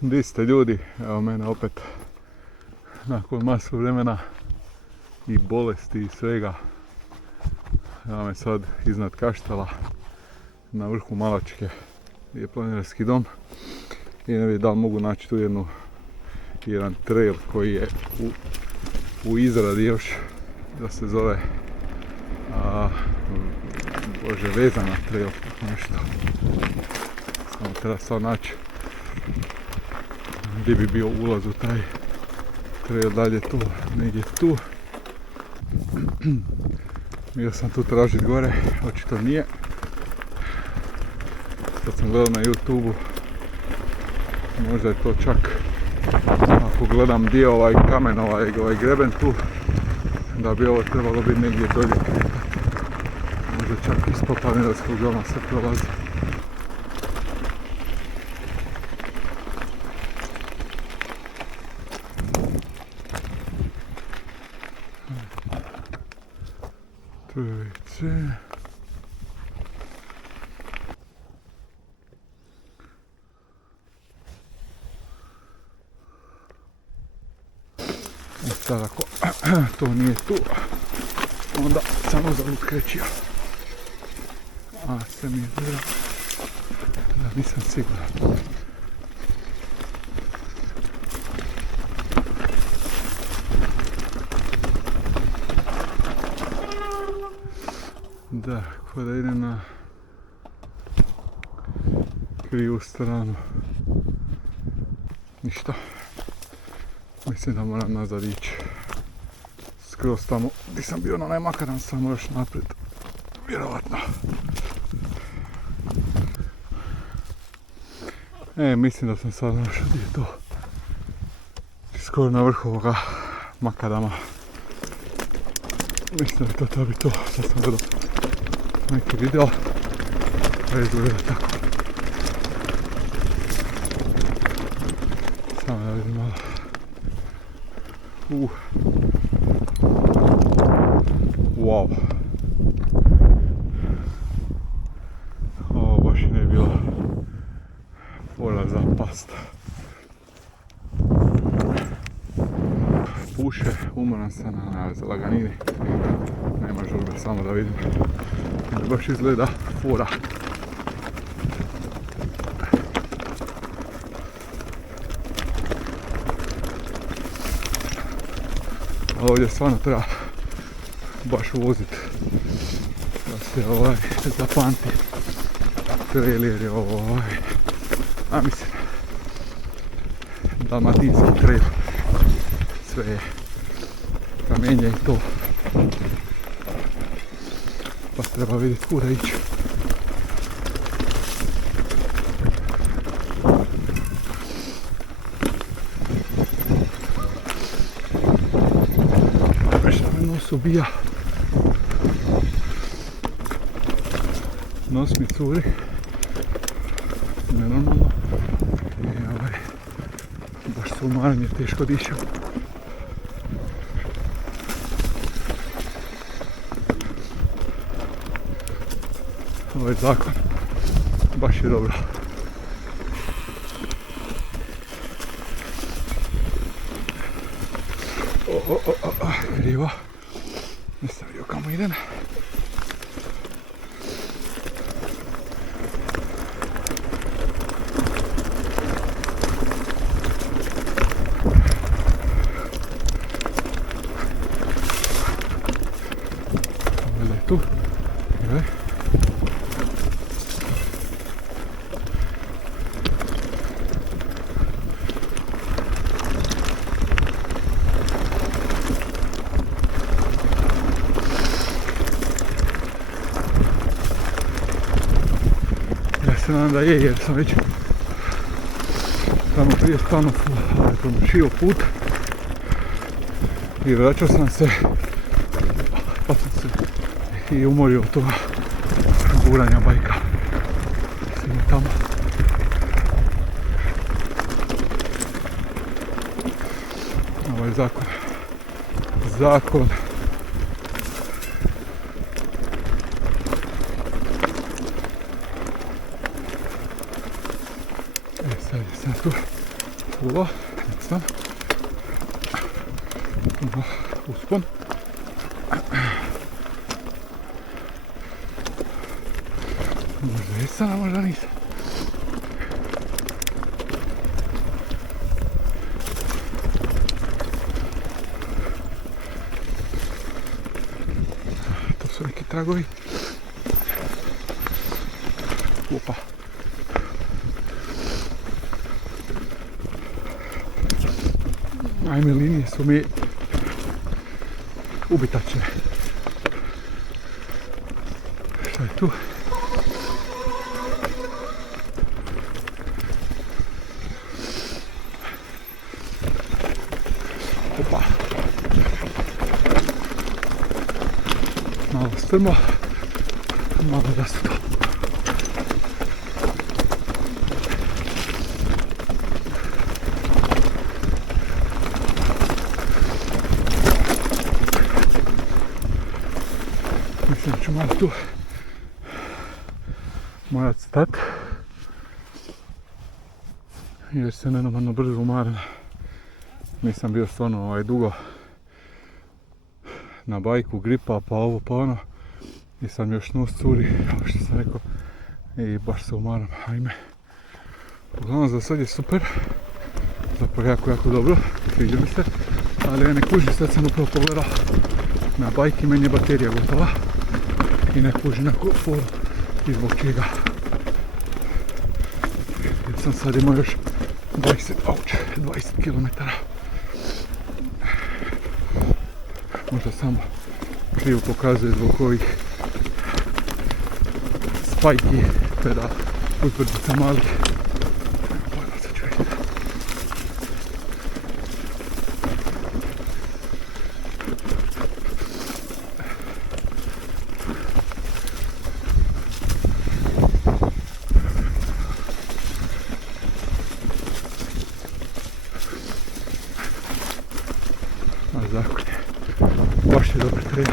Di ste ljudi, evo mene opet nakon masu vremena i bolesti i svega. Evo me sad iznad Kaštela na vrhu Malačke gdje je planinarski dom i ne vidim da li mogu naći tu jedan trail koji je u izradi još, da se zove vezana trail, nešto. Samo treba sad naći gdje bi bio ulaz u taj trail, dalje tu, negdje tu. Bio sam tu tražiti gore, očito nije. Kad sam gledao na YouTube-u, možda je to čak, ako gledam dio ovaj kamen, ovaj greben tu, da bi ovo trebalo biti negdje dolje kretat. Možda čak ispod planinarskog doma se prolazi. Tu je WC. I sad ako to nije tu, onda samo za lud krećio. A sve mi je dobro, da nisam siguran. Da, ko da ide na krivu stranu. Ništa. Mislim da moram nazad ići. Skroz tamo gdje sam bio na onaj makaran, samo još naprijed. Vjerovatno. Mislim da sam sad našao gdje je to. Skoro na vrhu ovoga makadama. Mislim da to bi to. Sad sam gledao neki video. Pa izgleda tako. Samo da vidim malo. Wow. Ovo baš ne je bila fora za past. Puše, umoran sam na laganini. Nema žurbe, samo da vidim. Baš izgleda fora. Ovdje stvarno treba baš voziti da se zapamti trail jer je ovo mislim dalmatinski trail, sve je kamenje i to, pa treba vidjeti kuda ići. Ubija. Nos mi curi. Nenormalno. I baš su umaran je, teško dišem. Ovaj zakon baš je dobro. Krivo. Nisam vidio kamo idem. Ovo je tu. Nadam da je, jer sam već tamo prije stvarno promašio put i vraćao sam se, pa sam se i umorio od toga guranja bajka. Simo tamo. Ovo je zakon. Sad je tu. Ovo, sam. Ovo, uspon. Možda jesam, a možda nisam. To su neki tragovi. Opa. Ajme, linije su mi ubitačne. Šta je tu? Opa. Malo strmo, malo rasuto. Mislim da ću malo tu morat stat, jer se nenormalno brzo umaram. Nisam bio stvarno dugo na bajku, gripa, pa ovo pa ono. I sad mi još nos curi, kao što sam rekao, i baš se umaram. Ajme. Uglavnom za sad je super, zapravo jako dobro, sviđa mi se, ali ja ne kužim, sad sam upravo pogledao na bajki, meni je baterija gotova i ne kužim na foru i zbog čega. Jer sam sad imao još 20 km. Možda samo krivo pokazuje zbog ovih spajki, teda utvrdica malih. Pojma se ću vidjeti. A zakon je. Baš je dobar trail.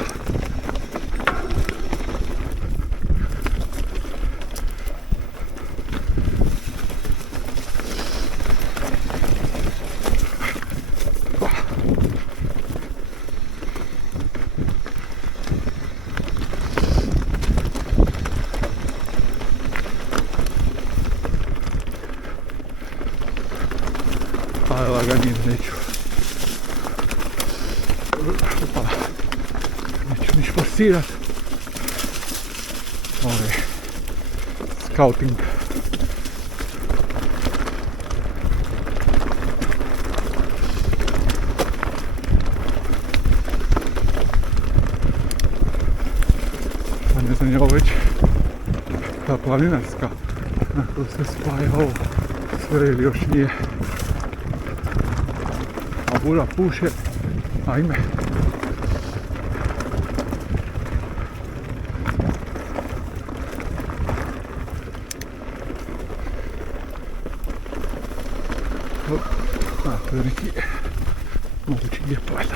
Ali laganije neću. Neću niš forsirat. Scouting. Pa ne znam je ovo već ta planinarska na koju se spaja ovo sve ili još nije. A bura puše, ajme. A, to je neki mogući lijep valjda.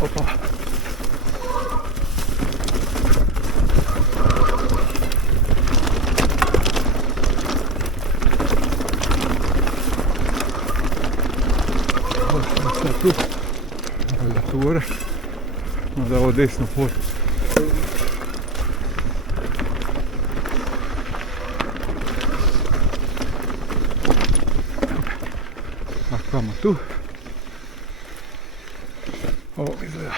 Opa. Tu, valjda tu gore, onda ovo desno pod. Tako vamo tu. Ovo izgleda.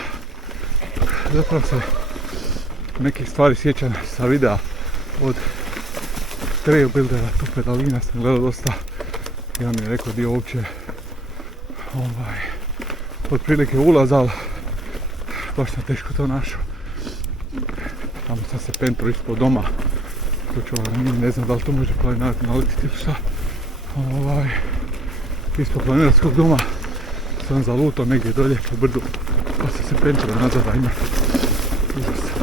Zapravo se nekih stvari sjećam sa videa od trail buildera, tu pedalina sam gledao dosta. Ja mi je rekao dio uopće otprilike ulaz, ali baš sam teško to našao. Tamo sam se pentro ispod doma. Ne znam da li to može planinarati naletiti ili šta. Ispod planinarskog doma sam zalutao negdje dolje po brdu. Pa sam se pentro nazad, ajme. Užas.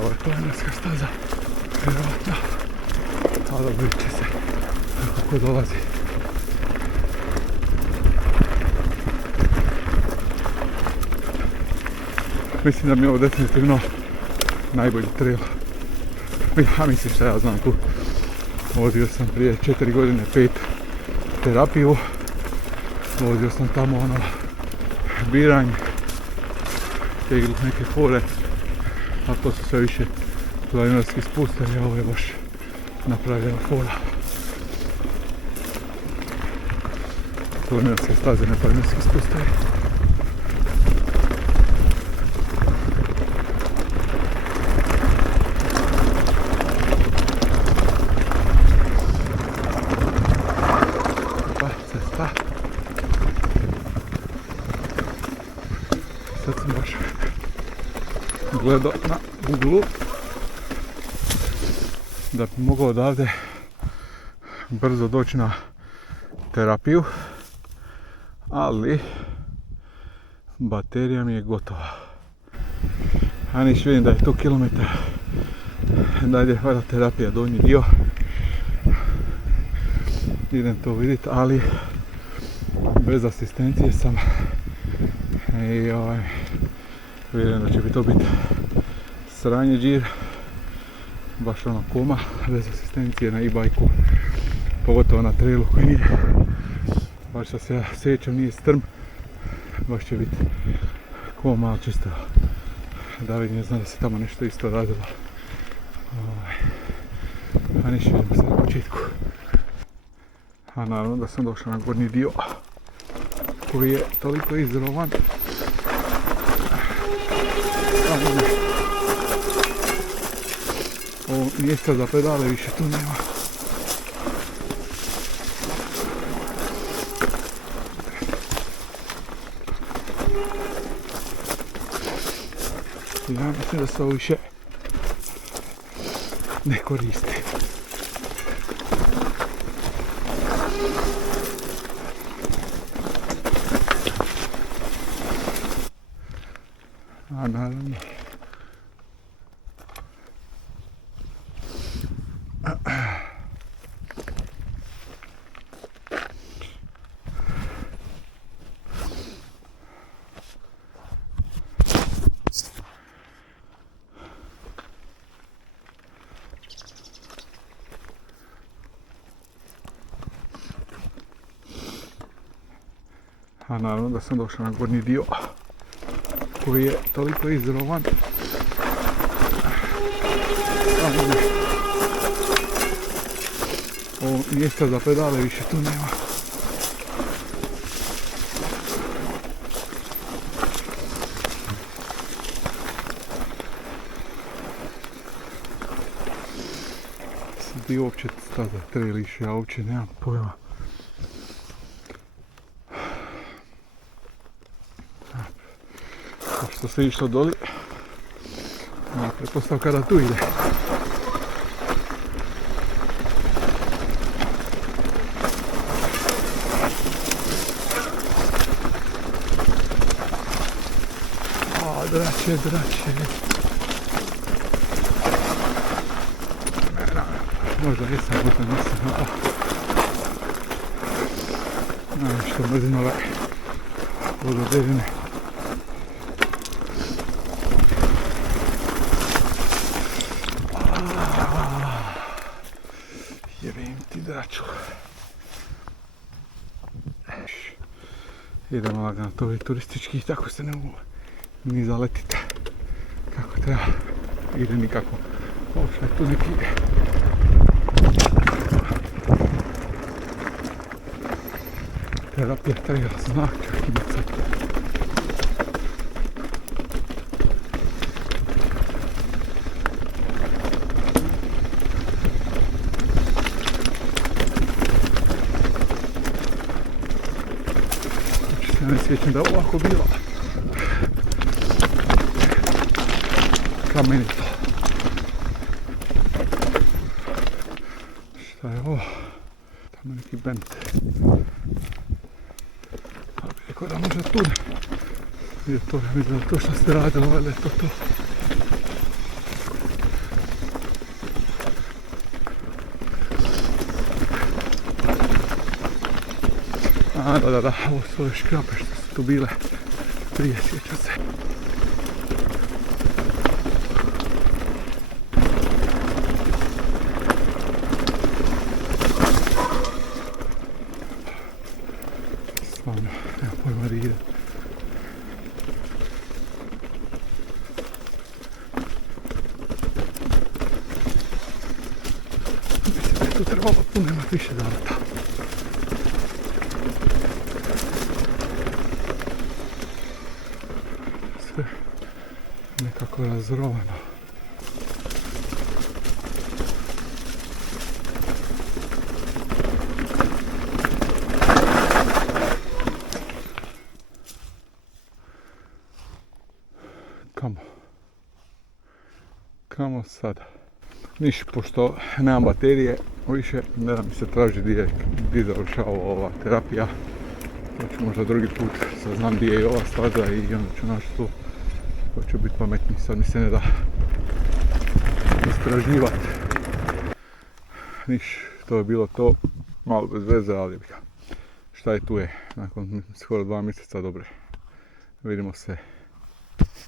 Ovo je planinarska staza, vjerovatno. Ali vidit će se kako dolazi. Mislim da mi je ovo definitivno najbolji trail. Ja mislim šta ja znam tu. Vozio sam prije 4 godine 5 terapiju. Vozio sam tamo ono biranje, tegli neke fore, a to su sve više planinarski spustevi, a ovo je baš napravljena fora. Planinarske staze, ne planinarski spustevi. Sad sam baš gledao na Google da bi mogao odavde brzo doći na terapiju, ali baterija mi je gotova. A niš vidim da je tu kilometar dalje, vada terapija donji dio. Idem to vidjeti, ali bez asistencije sam i vjerujem da će bi to biti sranje džir, baš ono koma, bez asistencije na e-bajku, pogotovo na trailu koji nije, baš što se ja sjećam, nije strm, baš će biti koma, ali čisto da vidim, zna da se tamo nešto isto radilo. A niš vidimo se na početku. A naravno da sam došao na gornji dio koji je toliko izrovan. Ovo mjesta za pedale više tu nema. Ja mislim da se ovo više ne koristi. A naravno da sam došao na gornji dio koji je toliko izrovan. Ovo mjesta za pedale više tu nema. Sad i uopće staza trailiš, ja uopće nemam pojma. Što se išlo doli, pretpostavka da tu ide. Drače. Možda jesam, možda nisam. Što mrzim ove vododevine. Jebim ti draču. Idemo lagano, to je turistički i tako se ne mogu ni zaletiti kako treba. Ide nikako. Uopšte je tu neki terapija trail znak, čak ima sad. Ja ne sjećam da je ovako bilo kamenito. Šta je ovo? Tamo neki bend. Pa bi rekao da možda tu je to, ja mislim da to što ste radili, ali je to. A, da, ovo su ove škrape što su tu bile prije, sjećam se. Stvarno, nema pojma da ide. Mislim da je tu trebalo puno imati više zaleta. Sve nekako razrovano. Kamo sad? Niš, pošto nemam baterije, više ne da mi se traži gdje završava ova terapija. To ću možda drugi put saznam gdje je ova staza i onda ću naći tu. To će biti pametniji, sad mi se ne da istraživati. Niš, to je bilo to, malo bez veze, ali šta je tu je, nakon skoro 2 mjeseca dobre. Vidimo se.